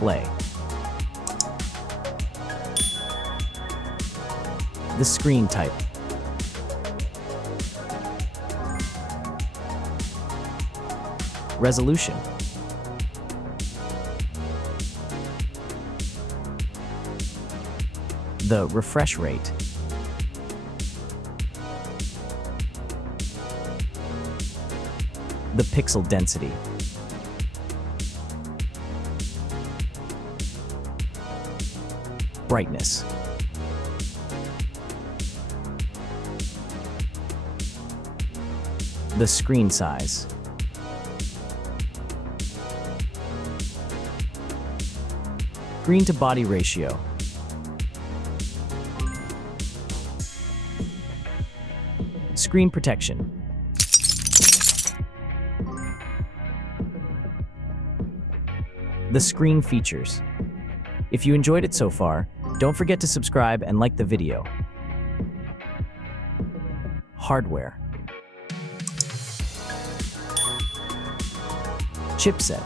display. The screen type. Resolution. The refresh rate. The pixel density. Brightness. The screen size. Screen to body ratio. Screen protection. The screen features. If you enjoyed it so far, don't forget to subscribe and like the video. Hardware. Chipset.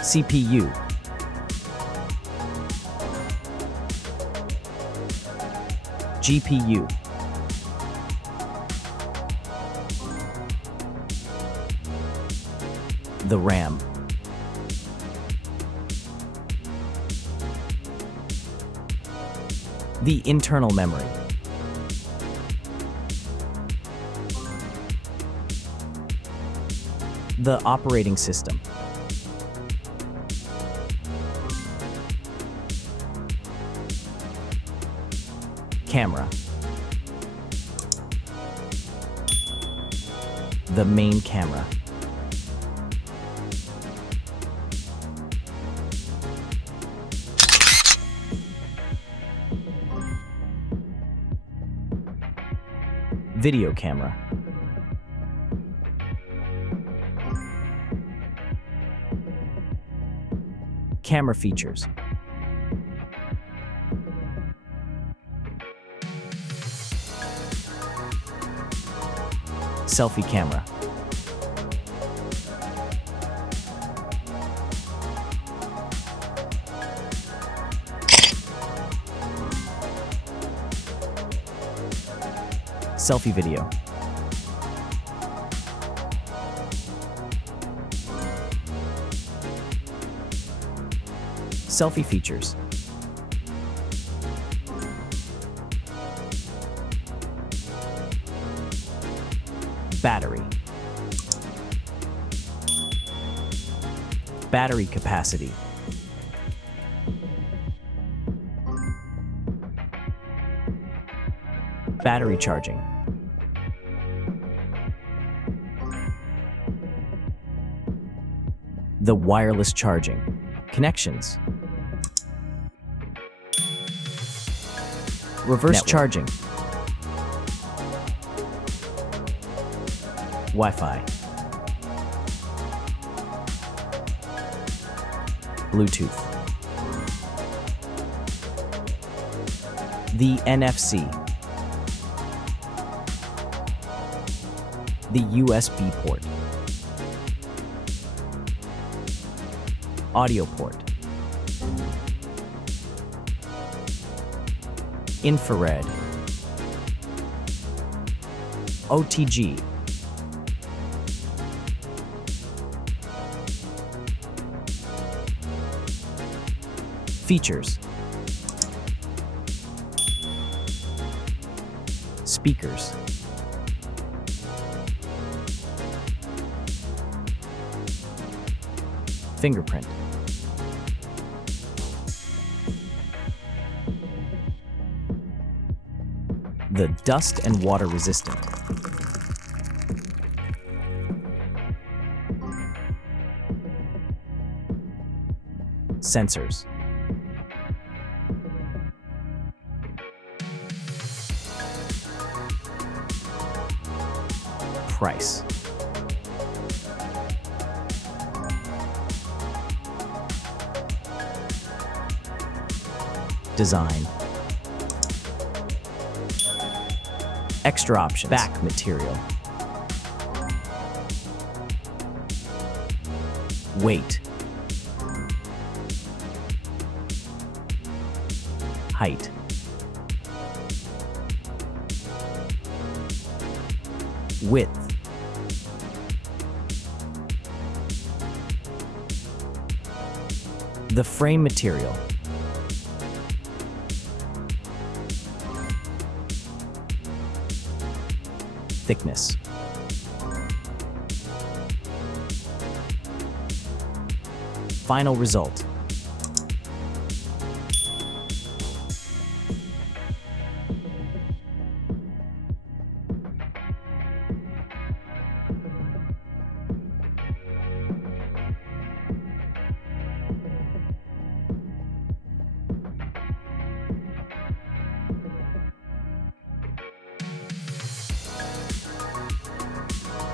CPU. GPU. The RAM. The internal memory. The operating system. Camera. The main camera. Video camera. Camera features. Selfie camera. Selfie video. Selfie features. Battery. Battery capacity. Battery charging. The wireless charging. Connections. Reverse charging. Wi-Fi. Bluetooth. The NFC. The USB port. Audio port. Infrared. OTG. Features. Speakers. Fingerprint. The dust and water resistant. Sensors. Price. Design. Extra options. Back material. weight, height, width, the frame material, thickness, final result.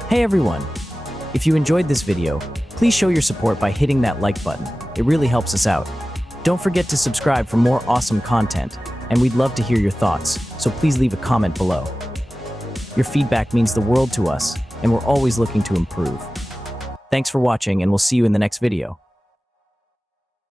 Hey everyone! If you enjoyed this video, please show your support by hitting that like button. It really helps us out. Don't forget to subscribe for more awesome content, and we'd love to hear your thoughts, so please leave a comment below. Your feedback means the world to us, and we're always looking to improve. Thanks for watching, and we'll see you in the next video.